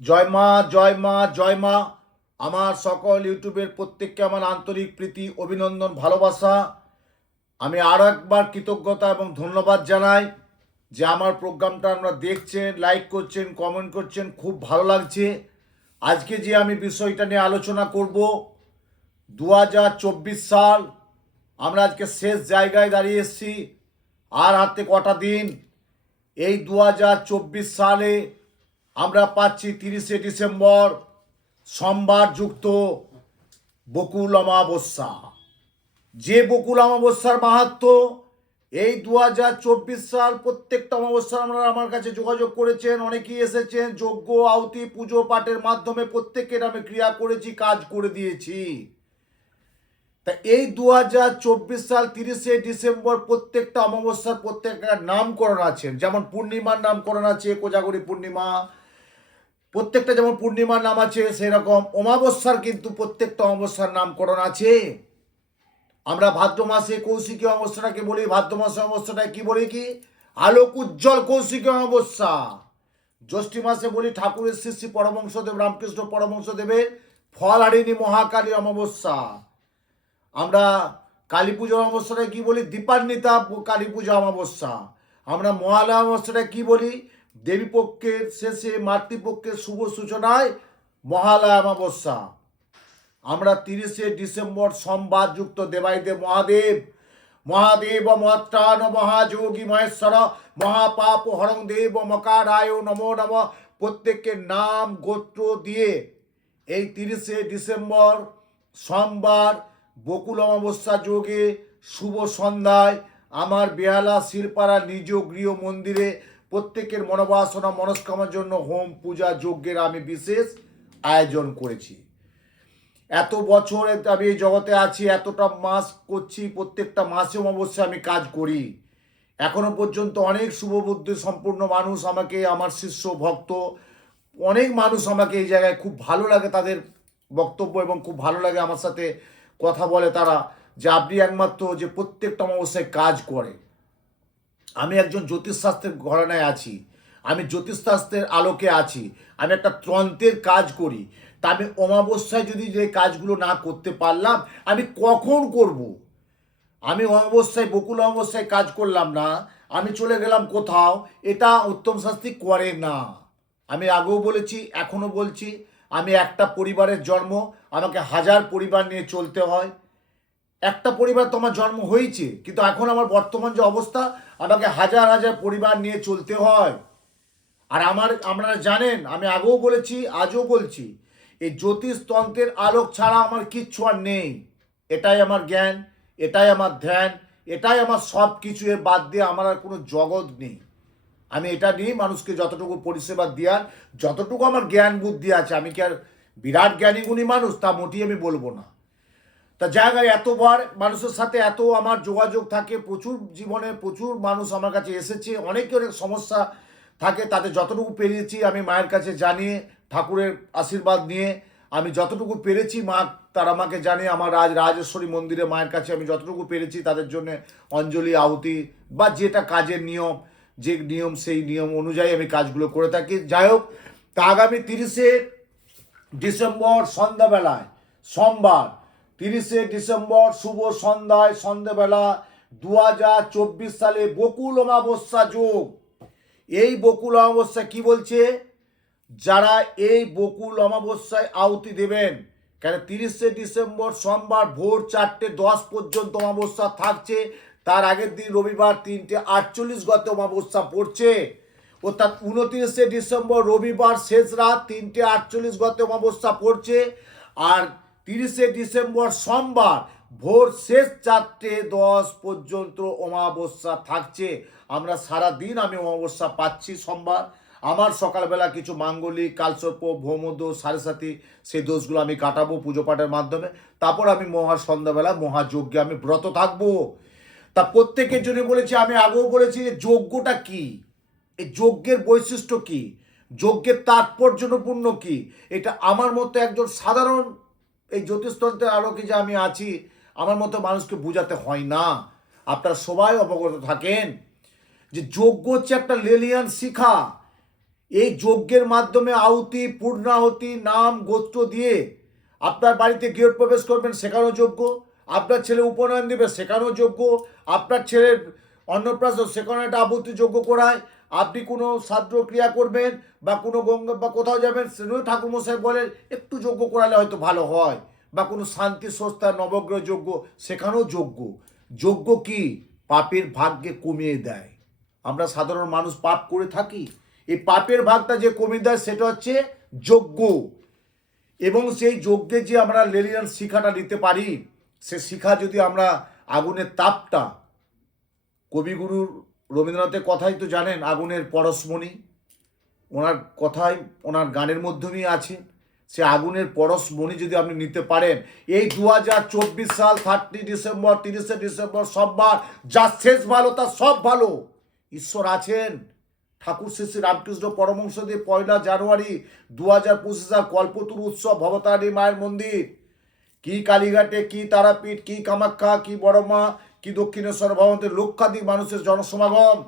জয় মা, জয় মা, জয় মা। আমার সকল ইউটিউবের প্রত্যেককে আমার আন্তরিক প্রীতি, অভিনন্দন, ভালোবাসা। আমি আরও একবার কৃতজ্ঞতা এবং ধন্যবাদ জানাই যে আমার প্রোগ্রামটা আপনারা দেখছেন, লাইক করছেন, কমেন্ট করছেন, খুব ভালো লাগছে। আজকে যে আমি বিষয়টা নিয়ে আলোচনা করব, 2024 সাল, আমরা আজকে শেষ জায়গায় দাঁড়িয়ে এসেছি। আর হাতে কটা দিন। এই 2024 সালে আমরা পাচ্ছি 30শে ডিসেম্বর, সোমবার যুক্ত বকুল অমাবস্যা। যে বকুল অমাবস্যার মাহাত্ম্য, এই 2024 সাল প্রত্যেকটা অমাবস্যা আপনারা আমার কাছে যোগাযোগ করেছেন, অনেকেই এসেছেন, যজ্ঞ আহুতি পুজো পাঠের মাধ্যমে প্রত্যেকের আমি ক্রিয়া করেছি, কাজ করে দিয়েছি। তা এই 2024 সাল 30শে ডিসেম্বর প্রত্যেকটা অমাবস্যার প্রত্যেকটা নামকরণ আছেন। যেমন পূর্ণিমার নামকরণ আছে কোজাগরী পূর্ণিমা, প্রত্যেকটা যেমন পূর্ণিমার নাম আছে, সেরকম অমাবস্যার কিন্তু প্রত্যেকটা অমাবস্যার নামকরণ আছে। আমরা ভাদ্র মাসে কৌশিকী অমাবস্যাটাকে বলি, ভাদ্র মাসে অমাবস্যাটাকে কি বলি, কি আলোক উজ্জ্বল কৌশিকী অমাবস্যা। জ্যৈষ্ঠী মাসে বলি ঠাকুরের শ্রী শ্রী পরমহংসদেব রামকৃষ্ণ পরমহংসদেবের ফলহারিণী মহাকালী অমাবস্যা। আমরা কালী পুজো অমাবস্যাটা কি বলি, দীপান্বিতা কালী পূজা অমাবস্যা। আমরা মহালয়া অমাবস্যাটা কি বলি, দেবীপক্ষের শেষে মাতৃপক্ষের শুভ সূচনায় মহালয়া অমাবস্যা। আমরা 30শে ডিসেম্বর সোমবার যুক্ত দেবাইদেব মহাদেব, মহাদেব মহাত্রাণ মহাযোগী মহেশ্বর মহাপাপ হরং দেব মকারায় নমো নম, প্রত্যেকের নাম গোত্র দিয়ে এই 30শে ডিসেম্বর সোমবার বকুল অমাবস্যা যোগে শুভ সন্ধ্যায় আমার বেহালা শিলপাড়া নিজ গৃহ মন্দিরে প্রত্যেকের মনোবাসনা মনস্কামনার জন্য হোম পূজা যজ্ঞের আমি বিশেষ আয়োজন করেছি। এত বছরে আমি এই জগতে আছি, এতটা মাস করছি, প্রত্যেকটা মাসে অবশ্যই আমি কাজ করি। এখনো পর্যন্ত অনেক শুভবুদ্ধি সম্পূর্ণ মানুষ আমাকে, আমার শিষ্য ভক্ত, অনেক মানুষ আমাকে এই জায়গায় খুব ভালো লাগে তাদের বক্তব্য, এবং খুব ভালো লাগে আমার সাথে কথা বলে তারা, যে আপনি একমাত্র যে প্রত্যেকটা অমাবস্যায় কাজ করে। আমি একজন জ্যোতিষশাস্ত্রের ঘরানায় আছি, আমি জ্যোতিষশাস্ত্রের আলোকে আছি, আমি একটা তন্ত্রের কাজ করি। তা আমি অমাবস্যায় যদি যে কাজগুলো না করতে পারলাম, আমি কখন করব? আমি অমাবস্যায় বকুল অমাবস্যায় কাজ করলাম না, আমি চলে গেলাম কোথাও, এটা উত্তম শাস্ত্রী করে না। আমি আগেও বলেছি, এখনও বলছি, আমি একটা পরিবারের জন্ম, আমাকে হাজার পরিবার নিয়ে চলতে হয়। একটা পরিবার তো আমার জন্ম হয়েছে, কিন্তু এখন আমার বর্তমান যে অবস্থা, আমাকে হাজার হাজার পরিবার নিয়ে চলতে হয়। আর আপনারা জানেন, আমি আগেও বলেছি, আজও বলছি, এই জ্যোতিষতন্ত্রের আলোক ছাড়া আমার কিচ্ছু আর নেই। এটাই আমার জ্ঞান, এটাই আমার ধ্যান, এটাই আমার সব কিছু। এর বাদ দিয়ে আমার আর কোনো জগৎ নেই। আমি এটা নিয়েই মানুষকে যতটুকু পরিষেবা দেওয়ার, যতটুকু আমার জ্ঞান বুদ্ধি আছে, আমি কি আর বিরাট জ্ঞানী গুণী মানুষ, তা মোটেই আমি বলবো না। তা জায়গায় এতবার মানুষের সাথে এত আমার যোগাযোগ থাকে, প্রচুর জীবনে প্রচুর মানুষ আমার কাছে এসেছে, অনেকে অনেক সমস্যা থাকে, তাদের যতটুকু পেরেছি আমি মায়ের কাছে জানিয়ে, ঠাকুরের আশীর্বাদ নিয়ে আমি যতটুকু পেরেছি, মা তারা আমাকে জানিয়ে আমার রাজেশ্বরী মন্দিরে মায়ের কাছে আমি যতটুকু পেরেছি তাদের জন্য অঞ্জলি আহুতি বা যেটা কাজের নিয়ম, যে নিয়ম সেই নিয়ম অনুযায়ী আমি কাজগুলো করে থাকি। যাই হোক, তা আগামী 30শে ডিসেম্বর সন্ধ্যাবেলায়, সোমবার 30শে ডিসেম্বর শুভ সন্ধ্যায়, সন্ধ্যাবেলা 2024 সালে বকুল অমাবস্যা যোগ। এই বকুল অমাবস্যা কি বলছে, যারা এই বকুল অমাবস্যায় আহুতি দেবেন, কেন 30শে ডিসেম্বর সোমবার ভোর 4:10 পর্যন্ত অমাবস্যা থাকছে, তার আগের দিন রবিবার 3:48 গতে অমাবস্যা পড়ছে, অর্থাৎ 29শে ডিসেম্বর রবিবার শেষ রাত 3:48 গতে অমাবস্যা পড়ছে। আর 30শে ডিসেম্বর সোমবার ভোর শেষ 4:10 পর্যন্ত অমাবস্যা থাকছে। আমরা সারা দিন আমি অমাবস্যা পাচ্ছি সোমবার। আমার সকালবেলা কিছু মাঙ্গলিক, কালসর্প, ভৌমদোষ, সাড়ে সেই দোষগুলো আমি কাটাবো পুজো পাঠের মাধ্যমে। তারপর আমি সন্ধ্যাবেলা মহাযজ্ঞে আমি ব্রত থাকবো। তা প্রত্যেকের জন্য বলেছি, আমি আগেও বলেছি যে যজ্ঞটা কি, এই যজ্ঞের বৈশিষ্ট্য কি, যজ্ঞের তাৎপর্যপূর্ণ কি, এটা আমার মতো একজন সাধারণ এই জ্যোতিষতন্ত্রের আলোকে যে আমি আছি, আমার মতো মানুষকে বোঝাতে হয় না। আপনারা সবাই অবগত থাকেন যে যজ্ঞ হচ্ছে একটা লেলিয়ান শিখা। এই যজ্ঞের মাধ্যমে আহুতি, পূর্ণাহুতি, নাম গোত্র দিয়ে আপনার বাড়িতে গৃহপ্রবেশ করবেন, সেখানেও যোগ্য। আপনার ছেলে উপনয়ন দেবে, সেখানেও যোগ্য। আপনার ছেলের অন্নপ্রাশন, সেখানে একটা আহুতি যোগ্য করায়। আপনি কোনো শ্রাদ্ধ ক্রিয়া করবেন বা কোনো গঙ্গা বা কোথাও যাবেন, সেখানেও ঠাকুরমশাই বলেন একটু যোগ্য করালে হয়তো ভালো হয়। বা কোনো শান্তি সংস্থা, নবগ্রহ যোগ্য, সেখানেও যোগ্য। যোগ্য কি? পাপের ভাগকে কমিয়ে দেয়। আমরা সাধারণ মানুষ পাপ করে থাকি, এই পাপের ভাগটা যে কমিয়ে দেয় সেটা হচ্ছে যজ্ঞ। এবং সেই যজ্ঞে যে আমরা লেলিয়ান শিখাটা নিতে পারি, সে শিখা যদি আমরা আগুনের তাপটা, কবিগুরু রবীন্দ্রনাথের কথাই তো জানেন, আগুনের পরশমণি, ওনার কথাই ওনার গানের মাধ্যমেই আছে। সে আগুনের পরশমণি যদি আপনি নিতে পারেন, এই 2024 সাল 30 ডিসেম্বর, 30 ডিসেম্বর সোমবার, যা শেষ ভালো তার সব ভালো। ঈশ্বর আছেন। ঠাকুর শ্রী শ্রী রামকৃষ্ণ পরমহংসদেব 1 জানুয়ারি 2025 সাল কল্পতরু উৎসব, ভবতারিণী মায়ের মন্দির, কি কালীঘাটে, কি তারাপীঠ, কি কামাখ্যা, কি বড়মা, কি দক্ষিণেশ্বর ভবনতে লক্ষাধিক মানুষের জনসমাগম।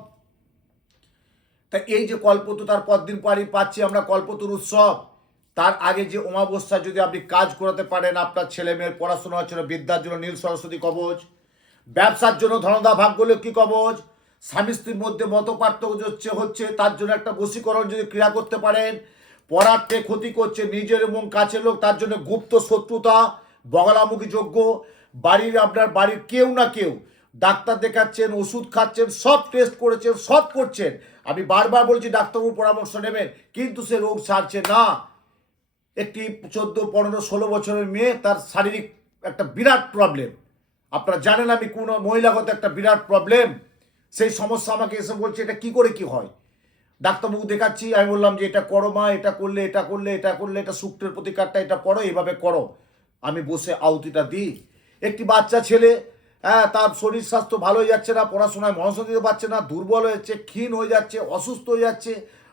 তা এই যে কল্পতরু, তার পরদিন পারি পাচ্ছি আমরা কল্পতরু উৎসব। তার আগে যে অমাবস্যা যদি আপনি কাজ করাতে পারেন, আপনার ছেলে মেয়ের পড়াশোনার জন্য, বিদ্যার জন্য নীল সরস্বতী কবচ, ব্যবসার জন্য ধনদা ভাগ্যলক্ষ্মী কবচ, স্বামী স্ত্রীর মধ্যে মত পার্থক্য হচ্ছে তার জন্য একটা বশীকরণ যদি ক্রিয়া করতে পারেন, পরার্থে ক্ষতি করছে নিজের এবং কাছের লোক, তার জন্য গুপ্ত শত্রুতা, বগলামুখী যজ্ঞ। বাড়ির আপনার বাড়ির কেউ না কেউ ডাক্তার দেখাচ্ছেন, ওষুধ খাচ্ছেন, সব টেস্ট করেছেন, সব করছেন, আমি বারবার বলছি ডাক্তারবাবুর পরামর্শ নেবেন, কিন্তু সে রোগ সারছে না। একটি 14, 15, 16 বছরের মেয়ে, তার শারীরিক একটা বিরাট প্রবলেম, আপনারা জানেন আমি কোনো মহিলাগত একটা বিরাট প্রবলেম, সেই সমস্যা আমাকে এসে বলছে এটা কি করে কি হয়। ডাক্তারবাবু দেখাচ্ছি, আমি বললাম যে এটা করো মা, এটা করলে এটা করলে এটা করলে, এটা শুক্রের প্রতিকারটা এটা করো, এইভাবে করো। আমি বসে আহুতিটা দিই। একটি বাচ্চা ছেলে, হ্যাঁ, তার শরীর স্বাস্থ্য ভালো হয়ে যাচ্ছে না, পড়াশোনায় মনোযোগ দিতে পারছে না, দুর্বল হয়েছে, ক্ষীণ হয়ে যাচ্ছে, অসুস্থ হয়ে যাচ্ছে,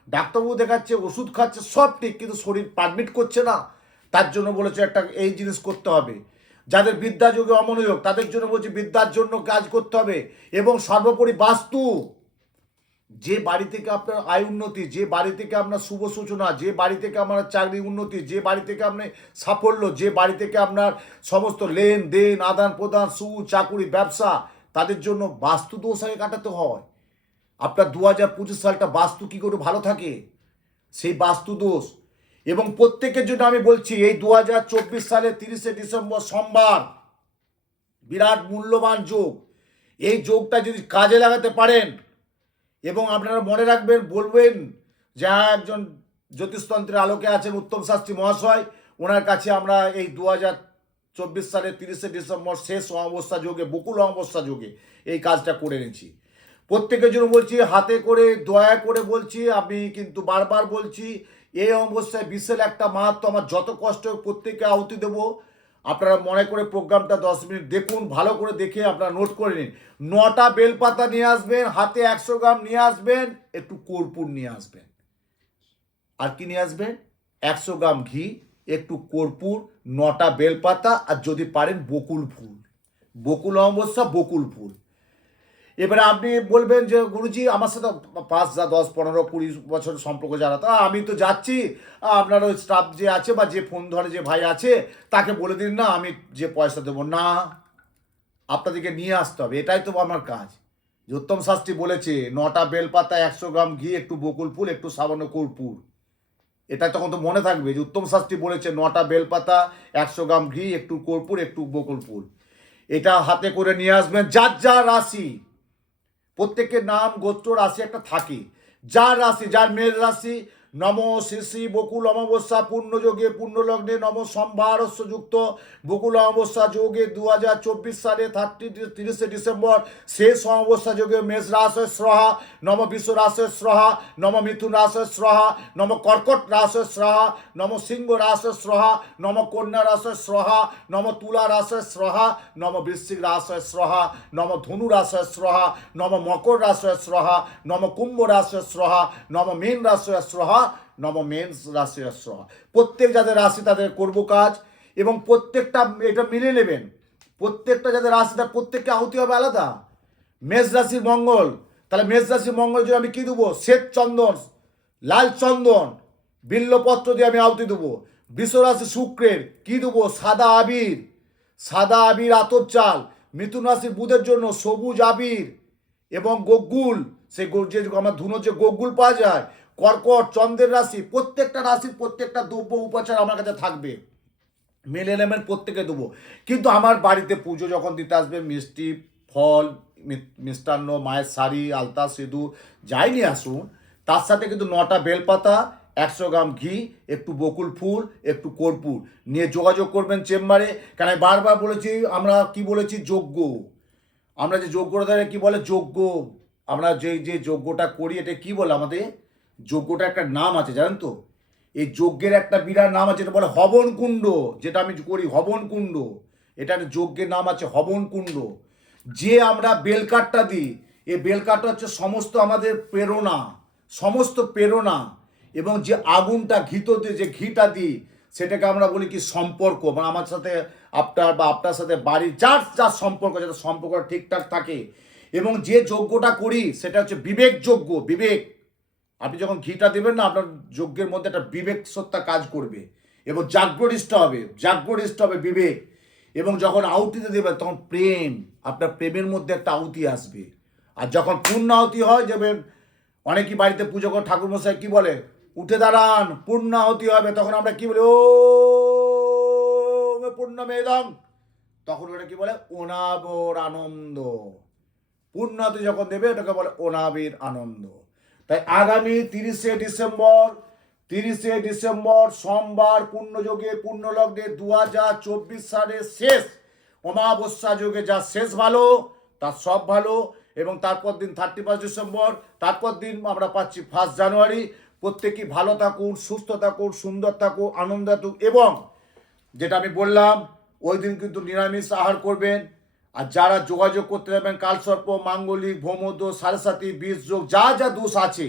ডাক্তারবাবু দেখাচ্ছে, ওষুধ খাচ্ছে, সব ঠিক, কিন্তু শরীর পারমিট করছে না। তার জন্য বলেছে একটা এই জিনিস করতে হবে। যাদের বিদ্যা যোগে অমনোযোগ, তাদের জন্য বলছি বিদ্যার জন্য কাজ করতে হবে। এবং সর্বোপরি বাস্তু, যে বাড়ি থেকে আপনার আয় উন্নতি, যে বাড়ি থেকে আপনার শুভ সূচনা, যে বাড়ি থেকে আপনার চাকরি উন্নতি, যে বাড়ি থেকে আপনার সাফল্য, যে বাড়ি থেকে আপনার সমস্ত লেনদেন, আদান প্রদান, চাকুরি, ব্যবসা, তাদের জন্য বাস্তু দোষ আগে কাটাতে হয়। আপনার 2025 সালটা বাস্তু কী করে ভালো থাকে, সেই বাস্তু দোষ। এবং প্রত্যেকের জন্য আমি বলছি, এই 2024 সালে 30 ডিসেম্বর সোমবার বিরাট মূল্যবান যোগ। এই যোগটা যদি কাজে লাগাতে পারেন, এবং আপনারা মনে রাখবেন, বলবেন যা একজন জ্যোতিষতন্ত্রের আলোকে আছেন উত্তম শাস্ত্রী মহাশয়, ওনার কাছে আমরা এই 2024 সালের 30 ডিসেম্বর শেষ অমাবস্যা যোগে, বকুল অমাবস্যা যোগে এই কাজটা করে এনেছি। প্রত্যেকের জন্য বলছি, হাতে করে দয়া করে বলছি, আমি কিন্তু বারবার বলছি, এই অমাবস্যায় বিশাল একটা মাহাত্ম, আমার যত কষ্ট হোক প্রত্যেকে আহুতি দেবো। আপনারা মনে করে প্রোগ্রামটা 10 মিনিট দেখুন, ভালো করে দেখে আপনারা নোট করে নিন। 9টা বেলপাতা নিয়ে আসবেন, হাতে 100 গ্রাম নিয়ে আসবেন, একটু কর্পূর নিয়ে আসবেন। আর কি নিয়ে আসবেন? 100 গ্রাম ঘি, একটু কর্পূর, 9টা বেলপাতা, আর যদি পারেন বকুল ফুল। বকুল অমাবস্যা, বকুল ফুল। এবারে আপনি বলবেন যে গুরুজি আমার সাথে 5, 10, 15, 20 বছর সম্পর্ক যারা, তা আমি তো যাচ্ছি, আপনার ওই স্টাফ যে আছে বা যে ফোন ধরে যে ভাই আছে তাকে বলে দিন না আমি যে পয়সা দেবো না, আপনাদেরকে নিয়ে আসতে হবে, এটাই তো আমার কাজ। যে উত্তম শাস্ত্রী বলেছে 9টা বেলপাতা, 100 গ্রাম ঘি, একটু বকুল ফুল, একটু সামান্য কর্পূর। এটা তখন তো মনে থাকবে যে উত্তম শাস্ত্রী বলেছে 9টা বেলপাতা, 100 গ্রাম ঘি, একটু কর্পূর, একটু বকুল ফুল। এটা হাতে করে নিয়ে আসবেন। যার যা রাশি, প্রত্যেকের নাম গোত্র রাশি একটা থাকে, যার রাশি, যার মেয়ের রাশি, নম শ্রী শ্রী বকুল অমাবস্যা পূর্ণযোগে পূর্ণলগ্নে নম সম্ভারস্যযুক্ত বকুল অমাবস্যা যোগে 2024 সালে 30 ডিসেম্বর শেষ অমাবস্যা যোগে মেষ রাশয় স্রহা, নম বিশ্ব রাশয় স্রহা, নম মিথুন রাশয় স্রহা, নম কর্কট রাশয় স্রহা, নম সিংহ রাশয় স্রহা, নম কন্যা রাশয় স্রহা, নম তুলা রাশয় স্রহা, নম বৃশ্চিক রাশয় স্রহা, নম ধনু রাশয় স্রহা, নম মকর রাশয় স্রহা, নম কুম্ভ রাশয় স্রহা, নম মীন রাশয় স্রহা, নম মেন রাশয় স্রহা। প্রত্যেক যাদের রাশি তাদের করব কাজ, এবং প্রত্যেকটা এটা মিলে নেবেন। প্রত্যেকটা যাদের রাশি তার প্রত্যেককে আহুতি হবে আলাদা। মেষ রাশির মঙ্গল, তাহলে মেষ রাশির মঙ্গল যদি আমি কি দেবো? শ্বেত চন্দন, লাল চন্দন বিল্লপত্র দিয়ে আমি আহুতি দেবো। বৃষরাশি শুক্রের কি দেবো? সাদা আবির, সাদা আবির আতপ চাল। মিথুন রাশির বুধের জন্য সবুজ আবির এবং গোগুল, সেই যে আমার ধুনোর যে গোগুল পাওয়া যায়। কর্কট চন্দ্রের রাশি, প্রত্যেকটা রাশির প্রত্যেকটা দ্রব্য উপাচার আমার কাছে থাকবে, মেল এলিমেন্ট প্রত্যেকে দেবো। কিন্তু আমার বাড়িতে পুজো যখন দিতে আসবে, মিষ্টি ফল মিষ্টান্ন, মায়ের শাড়ি, আলতা সিঁদুর যাই নিয়ে আসুন, তার সাথে কিন্তু 9টা বেলপাতা, 100 গ্রাম ঘি, একটু বকুল ফুল, একটু কর্পূর নিয়ে যোগাযোগ করবেন চেম্বারে। কারণ আমি বারবার বলেছি, আমরা কি বলেছি? যজ্ঞ। আমরা যে যজ্ঞটা কি বলে? যজ্ঞ। আমরা যে যজ্ঞটা করি, এটা কি বলে? আমাদের যজ্ঞটা একটা নাম আছে, জানেন তো? এই যজ্ঞের একটা বিরাট নাম আছে, এটা বলে হবন কুণ্ড। যেটা আমি করি হবন কুণ্ড, এটা একটা যজ্ঞের নাম আছে হবন কুণ্ড। যে আমরা বেলকাঠটা দিই, এই বেলকাঠটা হচ্ছে সমস্ত আমাদের প্রেরণা, সমস্ত প্রেরণা। এবং যে আগুনটা ঘিতে যে ঘিটা দিই, সেটাকে আমরা বলি কি? সম্পর্ক। মানে আমার সাথে আপনার বা আপনার সাথে বাড়ির যার যার সম্পর্ক, যাতে সম্পর্কটা ঠিকঠাক থাকে। এবং যে যজ্ঞটা করি সেটা হচ্ছে বিবেক যজ্ঞ। বিবেক, আপনি যখন ঘিটা দেবেন না, আপনার যজ্ঞের মধ্যে একটা বিবেক সত্তা কাজ করবে এবং জাগ্রনিষ্ঠ হবে, জাগ্রনিষ্ঠ হবে বিবেক। এবং যখন আহুতিতে দেবেন তখন প্রেম, আপনার প্রেমের মধ্যে একটা আহুতি আসবে। আর যখন পূর্ণ আহুতি হয়, যাবেন অনেকেই বাড়িতে পুজো করে ঠাকুরমশাই কি বলে? উঠে দাঁড়ান, পূর্ণ আহুতি হবে। তখন আমরা কি বলি? ও পূর্ণ মেদং। তখন ওটা কি বলে? অনাবর আনন্দ। পূর্ণ আহুতি যখন দেবে, এটাকে বলে অনাবির আনন্দ। তাই আগামী 30শে ডিসেম্বর সোমবার পূর্ণযোগে পূর্ণলগ্নে 2024 সালের শেষ অমাবস্যা যোগে যা শেষ ভালো, তার সব ভালো। এবং তারপর দিন 31 ডিসেম্বর, তারপর দিন আমরা পাচ্ছি 1 জানুয়ারি। প্রত্যেকেই ভালো থাকুন, সুস্থ থাকুন, সুন্দর থাকুন, আনন্দ থাকুন। এবং যেটা আমি বললাম, ওই দিন কিন্তু নিরামিষ আহার করবেন। আর যারা যোগাযোগ করতে যাবেন, কালসর্প, মাঙ্গলিক, ভৌমদোষ, সাড়ে বিষ যোগ, যা যা দোষ আছে,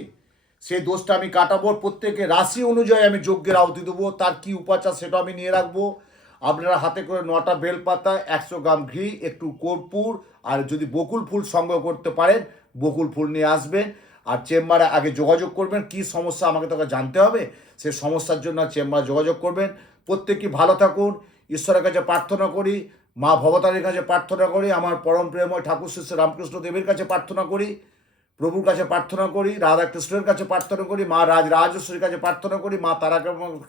সেই দোষটা আমি কাটাবো। প্রত্যেকে রাশি অনুযায়ী আমি যজ্ঞের আহুতি দেবো। তার কি উপাচার সেটা আমি নিয়ে রাখবো। আপনারা হাতে করে 9টা বেলপাতা, 100 গ্রাম ঘি, একটু কর্পূর, আর যদি বকুল ফুল সংগ্রহ করতে পারেন, বকুল ফুল নিয়ে আসবেন। আর চেম্বারে আগে যোগাযোগ করবেন। কি সমস্যা আমাকে তোকে জানতে হবে, সেই সমস্যার জন্য চেম্বারে যোগাযোগ করবেন। প্রত্যেকেই ভালো থাকুন, ঈশ্বরের কাছে প্রার্থনা করি, মা ভবতারীর কাছে প্রার্থনা করি, আমার পরম প্রেমময় ঠাকুর শ্রী রামকৃষ্ণ দেবের কাছে প্রার্থনা করি, প্রভুর কাছে প্রার্থনা করি, রাধা কৃষ্ণের কাছে প্রার্থনা করি, মা রাজরাজেশ্বরীর কাছে প্রার্থনা করি, মা তারার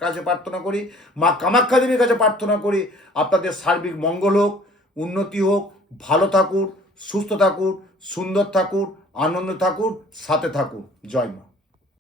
কাছে প্রার্থনা করি, মা কামাখ্যা দেবীর কাছে প্রার্থনা করি। আপনাদের সার্বিক মঙ্গল হোক, উন্নতি হোক, ভালো থাকুন, সুস্থ থাকুন, সুন্দর থাকুন, আনন্দ থাকুন, সাথে থাকুন। জয় মা।